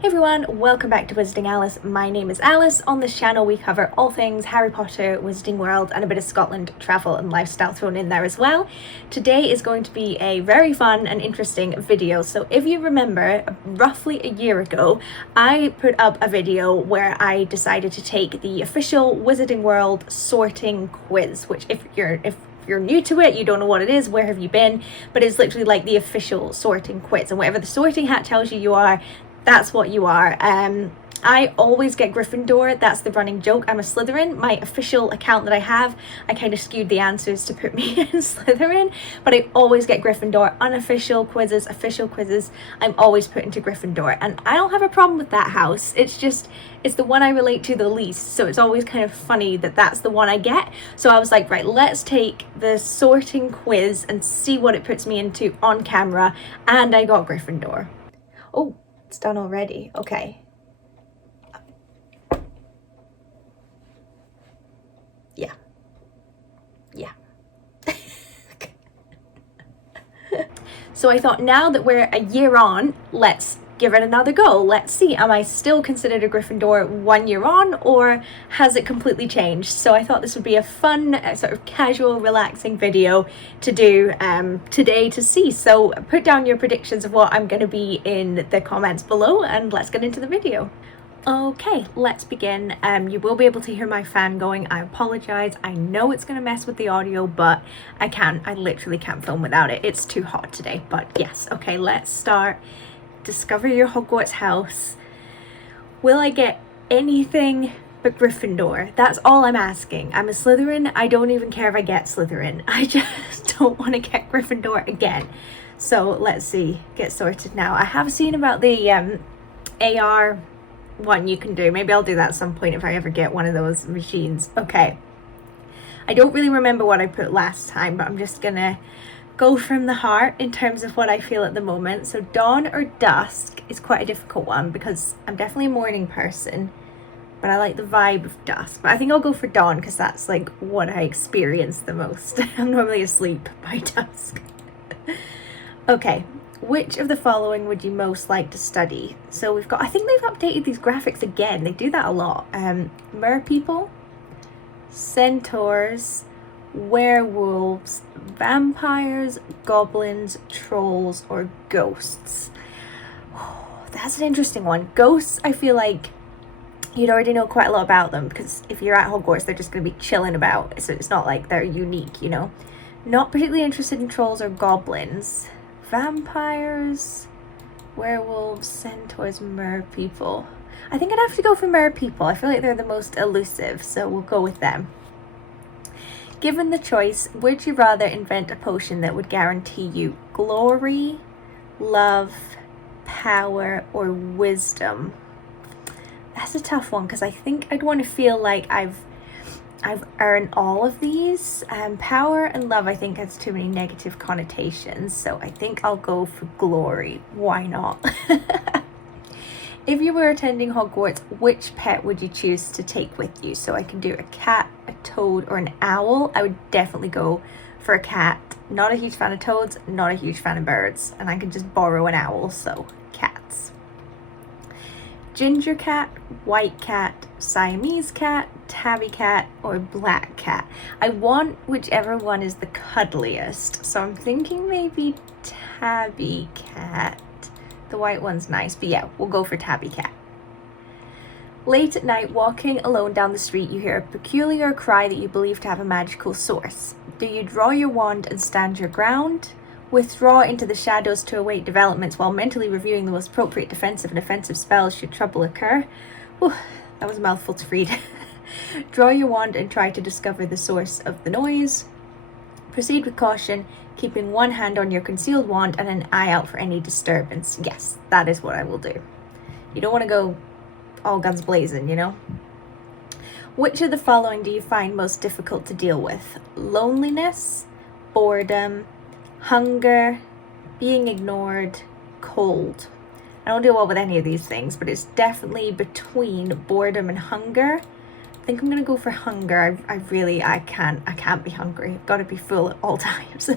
Hey everyone, welcome back to Wizarding Alice. My name is Alice. On this channel we cover all things Harry Potter, Wizarding World, and a bit of Scotland travel and lifestyle thrown in there as well. Today is going to be a very fun and interesting video. So if you remember, roughly a year ago, I put up a video where I decided to take the official Wizarding World sorting quiz, which if you're new to it, you don't know what it is, where have you been, but it's literally like the official sorting quiz, and whatever the sorting hat tells you are, that's what you are. I always get Gryffindor. That's the running joke. I'm a Slytherin. My official account that I have, I kind of skewed the answers to put me in Slytherin, but I always get Gryffindor. Unofficial quizzes, official quizzes, I'm always put into Gryffindor, and I don't have a problem with that house. It's the one I relate to the least, so it's always kind of funny that that's the one I get. So I was like, right, let's take the sorting quiz and see what it puts me into on camera, and I got Gryffindor. Oh, it's done already. Okay. Yeah. So I thought, now that we're a year on, let's give it another go. Let's see, am I still considered a Gryffindor 1 year on, or has it completely changed? So I thought this would be a fun, sort of casual, relaxing video to do today to see. So put down your predictions of what I'm going to be in the comments below, and let's get into the video. Okay, let's begin. You will be able to hear my fan going. I apologize. I know it's going to mess with the audio, but I literally can't film without it. It's too hot today, but yes. Okay, let's start. Discover your Hogwarts house. Will I get anything but Gryffindor? That's all I'm asking. I'm a Slytherin. I don't even care if I get Slytherin. I just don't want to get Gryffindor again. So let's see. Get sorted now. I have seen about the AR one you can do. Maybe I'll do that at some point if I ever get one of those machines. Okay. I don't really remember what I put last time, but I'm just gonna go from the heart in terms of what I feel at the moment. So dawn or dusk is quite a difficult one because I'm definitely a morning person, but I like the vibe of dusk. But I think I'll go for dawn because that's like what I experience the most. I'm normally asleep by dusk. Okay. Which of the following would you most like to study? So we've got, I think they've updated these graphics again. They do that a lot. Merpeople, centaurs, werewolves, vampires, goblins, trolls, or ghosts. Oh, that's an interesting one. Ghosts, I feel like you'd already know quite a lot about them because if you're at Hogwarts, they're just going to be chilling about. So it's not like they're unique, you know. Not particularly interested in trolls or goblins. Vampires, werewolves, centaurs, merpeople. I think I'd have to go for merpeople. I feel like they're the most elusive, so we'll go with them. Given the choice, would you rather invent a potion that would guarantee you glory, love, power, or wisdom? That's a tough one because I think I'd want to feel like I've earned all of these. Power and love I think has too many negative connotations, so I think I'll go for glory. Why not? If you were attending Hogwarts, which pet would you choose to take with you? So I can do a cat, a toad, or an owl. I would definitely go for a cat. Not a huge fan of toads, not a huge fan of birds, and I can just borrow an owl, so cats. Ginger cat, white cat, Siamese cat, tabby cat, or black cat. I want whichever one is the cuddliest, so I'm thinking maybe tabby cat. The white one's nice, but yeah, we'll go for tabby cat. Late at night, walking alone down the street, you hear a peculiar cry that you believe to have a magical source. Do you draw your wand and stand your ground? Withdraw into the shadows to await developments while mentally reviewing the most appropriate defensive and offensive spells should trouble occur? Whew, that was a mouthful to read. Draw your wand and try to discover the source of the noise. Proceed with caution, keeping one hand on your concealed wand and an eye out for any disturbance. Yes, that is what I will do. You don't want to go all guns blazing, you know? Which of the following do you find most difficult to deal with? Loneliness, boredom, hunger, being ignored, cold. I don't deal well with any of these things, but it's definitely between boredom and hunger. I think I'm gonna go for hunger. I can't be hungry. I've got to be full at all times.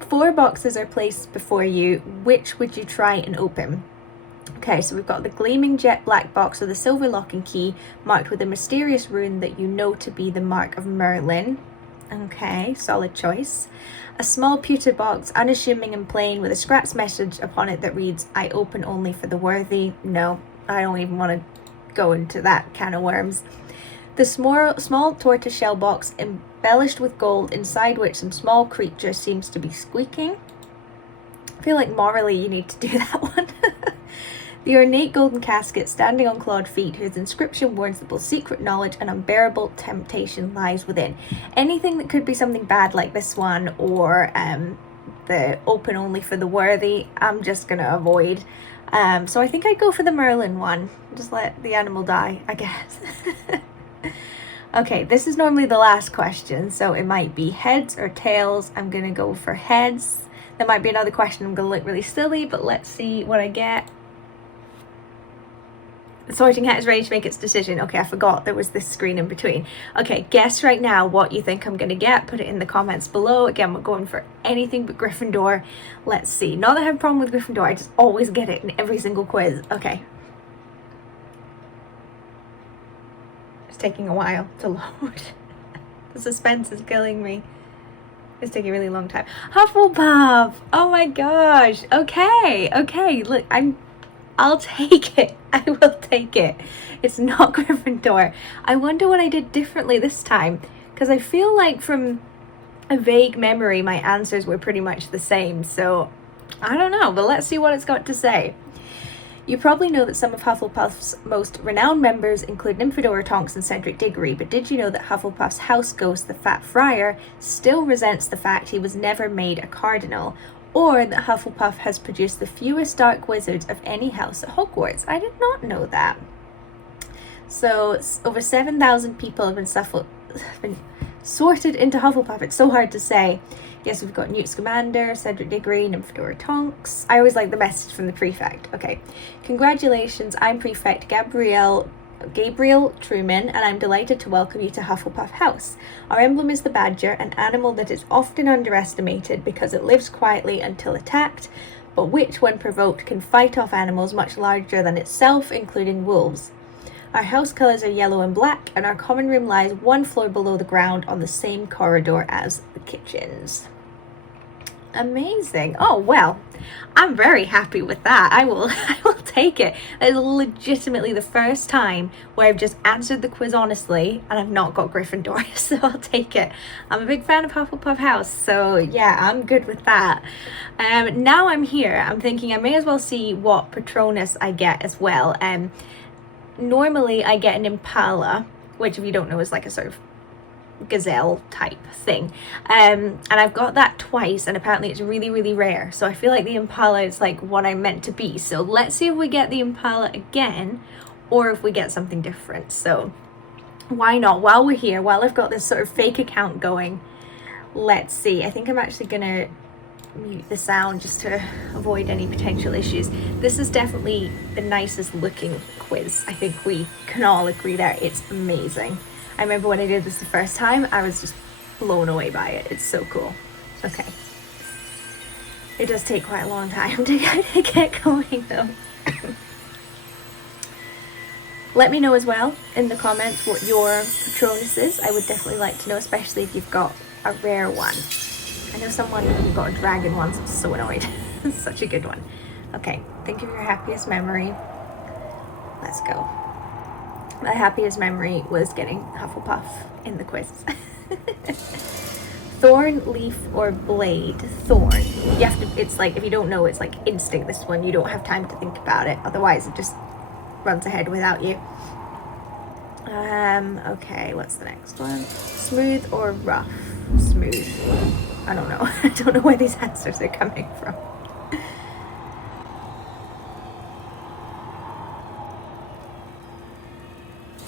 4 boxes are placed before you. Which would you try and open? Okay, so we've got the gleaming jet black box with a silver lock and key marked with a mysterious rune that you know to be the mark of Merlin. Okay, solid choice. A small pewter box, unassuming and plain, with a scratched message upon it that reads, "I open only for the worthy." No, I don't even want to go into that can of worms. The small tortoiseshell box embellished with gold, inside which some small creature seems to be squeaking. I feel like morally you need to do that one. The ornate golden casket standing on clawed feet, whose inscription warns that both secret knowledge and unbearable temptation lies within. Anything that could be something bad like this one, or the open only for the worthy, I'm just going to avoid. So I think I'd go for the Merlin one. Just let the animal die, I guess. Okay, this is normally the last question, so it might be heads or tails. I'm going to go for heads. There might be another question I'm going to look really silly, but let's see what I get. The sorting hat is ready to make its decision. Okay, I forgot there was this screen in between. Okay, guess right now what you think I'm going to get. Put it in the comments below. Again, we're going for anything but Gryffindor. Let's see. Not that I have a problem with Gryffindor. I just always get it in every single quiz. Okay. It's taking a while to load. The suspense is killing me. It's taking a really long time. Hufflepuff! Oh my gosh. Okay. Look, I'll take it. I will take it. It's not Gryffindor. I wonder what I did differently this time, because I feel like from a vague memory my answers were pretty much the same, so I don't know, but let's see what it's got to say. You probably know that some of Hufflepuff's most renowned members include Nymphadora Tonks and Cedric Diggory, but did you know that Hufflepuff's house ghost, the Fat Friar, still resents the fact he was never made a cardinal? Or that Hufflepuff has produced the fewest dark wizards of any house at Hogwarts? I did not know that. So over 7,000 people have been sorted into Hufflepuff. It's so hard to say. Yes, we've got Newt Scamander, Cedric Diggory, Nymphadora Tonks. I always like the message from the prefect. Okay. Congratulations, I'm Prefect Gabriel Truman, and I'm delighted to welcome you to Hufflepuff House. Our emblem is the badger, an animal that is often underestimated because it lives quietly until attacked, but which, when provoked, can fight off animals much larger than itself, including wolves. Our house colours are yellow and black, and our common room lies one floor below the ground on the same corridor as the kitchens. Amazing. Oh, well, I'm very happy with that. I will take it. That is legitimately the first time where I've just answered the quiz honestly and I've not got Gryffindor, so I'll take it. I'm a big fan of Hufflepuff House, so yeah, I'm good with that. Now I'm here, I'm thinking I may as well see what Patronus I get as well. Normally I get an impala, which if you don't know is like a sort of gazelle type thing, and I've got that twice, and apparently it's really, really rare, so I feel like the impala is like what I'm meant to be. So let's see if we get the impala again, or if we get something different. So why not, while we're here, while I've got this sort of fake account going, let's see. I think I'm actually gonna mute the sound just to avoid any potential issues. This is definitely the nicest looking quiz. I think we can all agree that it's amazing. I remember when I did this the first time, I was just blown away by it. It's so cool. Okay. It does take quite a long time to get going though. Let me know as well in the comments what your Patronus is. I would definitely like to know, especially if you've got a rare one. I know someone who got a dragon once, I was so annoyed. It's such a good one. Okay, think of your happiest memory. Let's go. My happiest memory was getting Hufflepuff in the quiz. Thorn, leaf, or blade? Thorn. You have to, it's like, if you don't know, it's like instinct, this one. You don't have time to think about it. Otherwise, it just runs ahead without you. Okay, what's the next one? Smooth or rough? Smooth. I don't know. I don't know where these answers are coming from.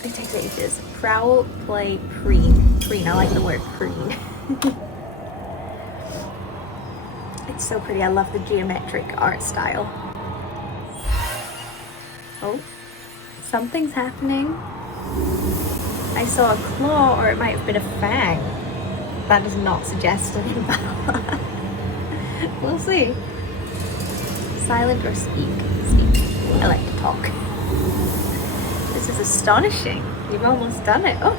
It takes ages. Prowl, play, preen. Preen, I like the word preen. It's so pretty. I love the geometric art style. Oh, something's happening. I saw a claw, or it might have been a fang. That does not suggest an impala. We'll see. Silent or speak? Speak. I like astonishing. You've almost done it. Oh,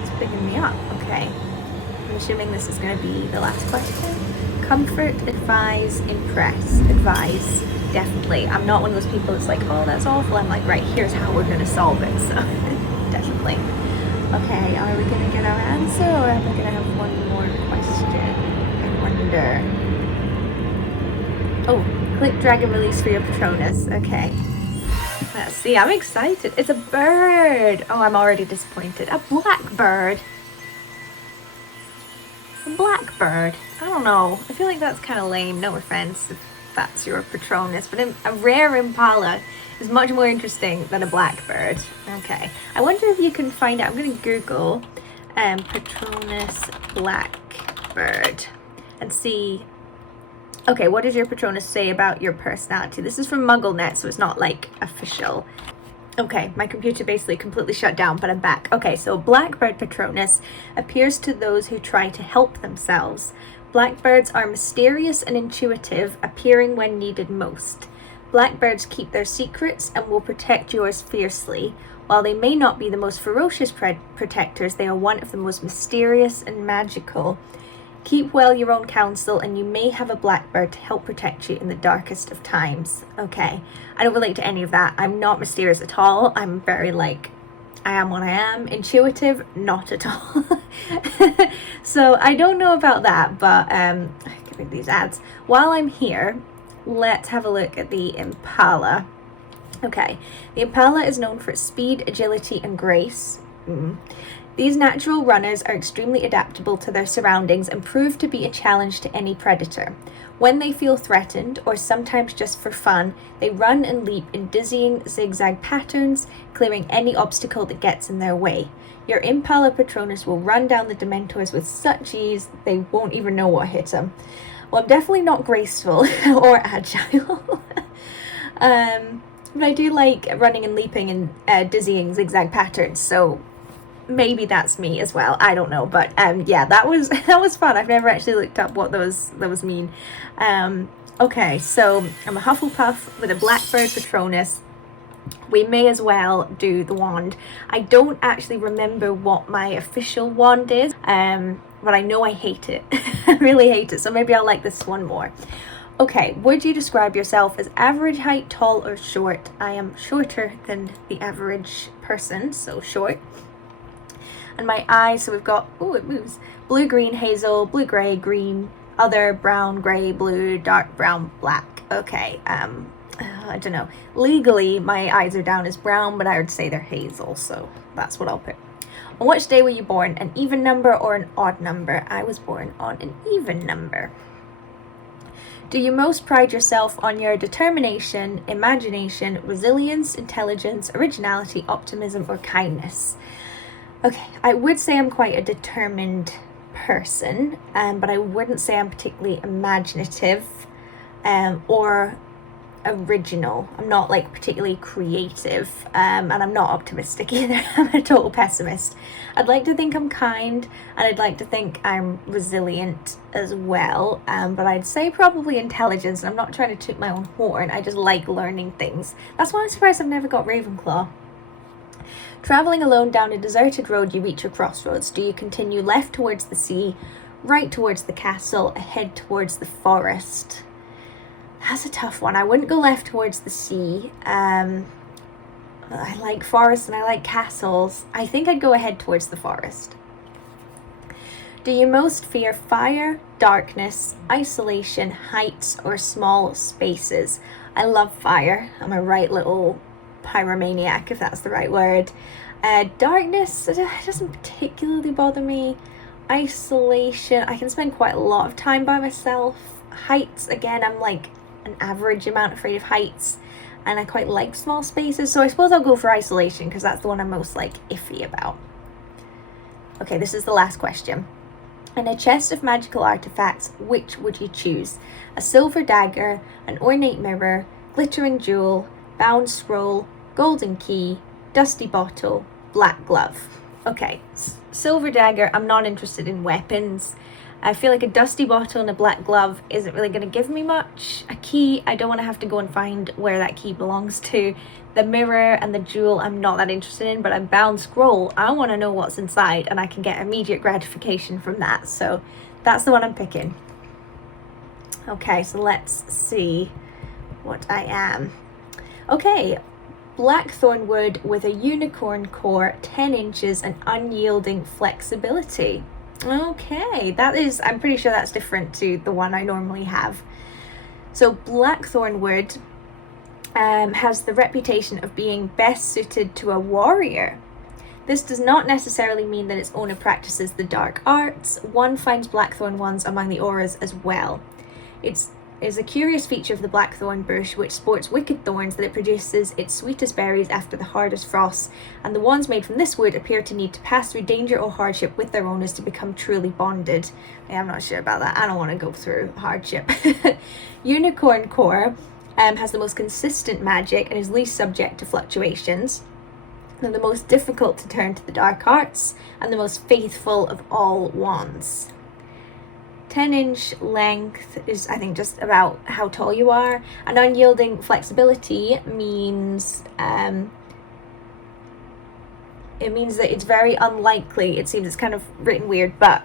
it's picking me up. Okay. I'm assuming this is going to be the last question. Comfort, advise, impress. Advise, definitely. I'm not one of those people that's like, oh, that's awful. I'm like, right, here's how we're going to solve it. So, definitely. Okay, are we going to get our answer, or am I going to have one more question? I wonder. Oh, click, drag, and release for your Patronus. Okay. Let's see, I'm excited. It's a bird. Oh, I'm already disappointed. A blackbird. A blackbird. I don't know. I feel like that's kind of lame. No offense if that's your Patronus, but a rare impala is much more interesting than a blackbird. Okay. I wonder if you can find out. I'm going to Google Patronus blackbird and see. Okay, what does your Patronus say about your personality? This is from MuggleNet, so it's not like official. Okay, my computer basically completely shut down, but I'm back. Okay, so Blackbird Patronus appears to those who try to help themselves. Blackbirds are mysterious and intuitive, appearing when needed most. Blackbirds keep their secrets and will protect yours fiercely. While they may not be the most ferocious protectors, they are one of the most mysterious and magical. Keep well your own counsel, and you may have a blackbird to help protect you in the darkest of times. Okay, I don't relate to any of that. I'm not mysterious at all. I'm very like, I am what I am. Intuitive, not at all. So I don't know about that, but I can read these ads. While I'm here, let's have a look at the impala. Okay, the impala is known for its speed, agility, and grace. These natural runners are extremely adaptable to their surroundings and prove to be a challenge to any predator. When they feel threatened, or sometimes just for fun, they run and leap in dizzying zigzag patterns, clearing any obstacle that gets in their way. Your Impala Patronus will run down the Dementors with such ease they won't even know what hit them. Well, I'm definitely not graceful or agile. But I do like running and leaping in dizzying zigzag patterns, so maybe that's me as well. I don't know, but yeah, that was fun. I've never actually looked up what those mean. Okay, so I'm a Hufflepuff with a Blackbird Patronus. We may as well do the wand. I don't actually remember what my official wand is, but I know I hate it. I really hate it, so maybe I'll like this one more. Okay, would you describe yourself as average height, tall, or short? I am shorter than the average person, so short. And my eyes, so we've got, oh, it moves, blue, green, hazel, blue, gray, green, other, brown, gray, blue, dark brown, black. Okay, I don't know. Legally, my eyes are down as brown, but I would say they're hazel, so that's what I'll put. On which day were you born? An even number or an odd number? I was born on an even number. Do you most pride yourself on your determination, imagination, resilience, intelligence, originality, optimism, or kindness? Okay, I would say I'm quite a determined person, but I wouldn't say I'm particularly imaginative or original. I'm not like particularly creative, and I'm not optimistic either. I'm a total pessimist. I'd like to think I'm kind, and I'd like to think I'm resilient as well, but I'd say probably intelligence, and I'm not trying to toot my own horn. I just like learning things. That's why I'm surprised I've never got Ravenclaw. Traveling alone down a deserted road, you reach a crossroads. Do you continue left towards the sea, right towards the castle, ahead towards the forest? That's a tough one. I wouldn't go left towards the sea. I like forests and I like castles. I think I'd go ahead towards the forest. Do you most fear fire, darkness, isolation, heights, or small spaces? I love fire. I'm a right little pyromaniac, if that's the right word. Darkness, it doesn't particularly bother me. Isolation, I can spend quite a lot of time by myself. Heights, again, I'm like an average amount afraid of heights, and I quite like small spaces, so I suppose I'll go for isolation because that's the one I'm most like iffy about. Okay, this is the last question. In a chest of magical artifacts, which would you choose? A silver dagger, an ornate mirror, glittering jewel, bound scroll, golden key, dusty bottle, black glove. Okay, silver dagger. I'm not interested in weapons. I feel like a dusty bottle and a black glove isn't really going to give me much. A key, I don't want to have to go and find where that key belongs to. The mirror and the jewel, I'm not that interested in, but a bound scroll, I want to know what's inside, and I can get immediate gratification from that. So that's the one I'm picking. Okay, so let's see what I am. Okay, blackthorn wood with a unicorn core, 10 inches, and unyielding flexibility. Okay, that is, I'm pretty sure that's different to the one I normally have. So blackthorn wood has the reputation of being best suited to a warrior. This does not necessarily mean that its owner practices the dark arts. One finds blackthorn ones among the auras as well. It is a curious feature of the blackthorn bush, which sports wicked thorns, that it produces its sweetest berries after the hardest frosts, and the wands made from this wood appear to need to pass through danger or hardship with their owners to become truly bonded. Yeah, I'm not sure about that. I don't want to go through hardship. Unicorn core has the most consistent magic and is least subject to fluctuations. They're the most difficult to turn to the dark arts, and the most faithful of all wands. 10-inch length is, I think, just about how tall you are. And unyielding flexibility means it means that it's very unlikely, it seems, it's kind of written weird, but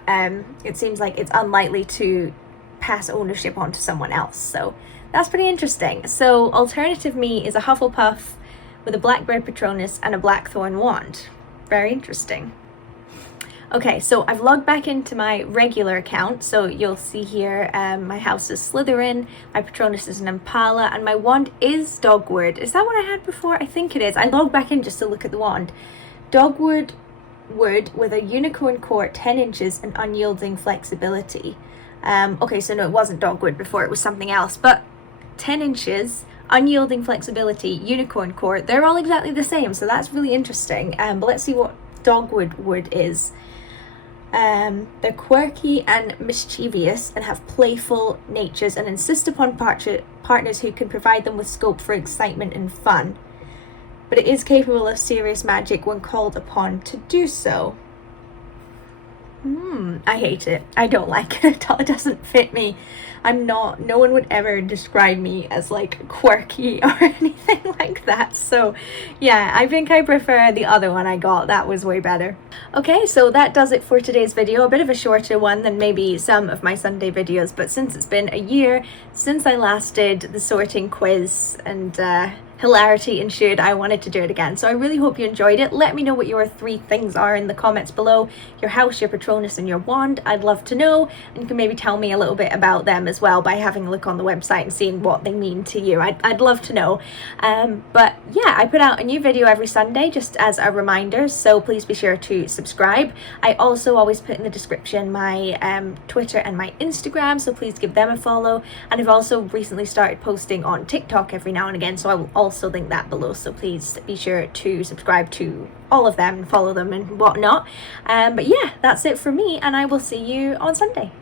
it seems like it's unlikely to pass ownership on to someone else. So that's pretty interesting. So alternative me is a Hufflepuff with a blackberry Patronus and a blackthorn wand. Very interesting. Okay, so I've logged back into my regular account, so you'll see here my house is Slytherin, my Patronus is an Impala, and my wand is Dogwood. Is that what I had before? I think it is. I logged back in just to look at the wand. Dogwood wood with a unicorn core, 10 inches, and unyielding flexibility. Okay, so no, it wasn't Dogwood before, it was something else, but 10 inches, unyielding flexibility, unicorn core, they're all exactly the same, so that's really interesting. But let's see what Dogwood wood is. They're quirky and mischievous and have playful natures and insist upon partners who can provide them with scope for excitement and fun. But it is capable of serious magic when called upon to do so. I hate it. I don't like it at all. It doesn't fit me. No one would ever describe me as like quirky or anything like that. So yeah, I think I prefer the other one I got. That was way better. Okay, so that does it for today's video. A bit of a shorter one than maybe some of my Sunday videos, but since it's been a year since I last did the sorting quiz and hilarity ensued, I wanted to do it again. So I really hope you enjoyed it. Let me know what your 3 things are in the comments below. Your house, your Patronus, and your wand. I'd love to know, and you can maybe tell me a little bit about them as well by having a look on the website and seeing what they mean to you. I'd love to know. But yeah, I put out a new video every Sunday just as a reminder, so please be sure to subscribe. I also always put in the description my Twitter and my Instagram, so please give them a follow. And I've also recently started posting on TikTok every now and again, so I will also link that below, so please be sure to subscribe to all of them and follow them and whatnot. But yeah, that's it for me, and I will see you on Sunday.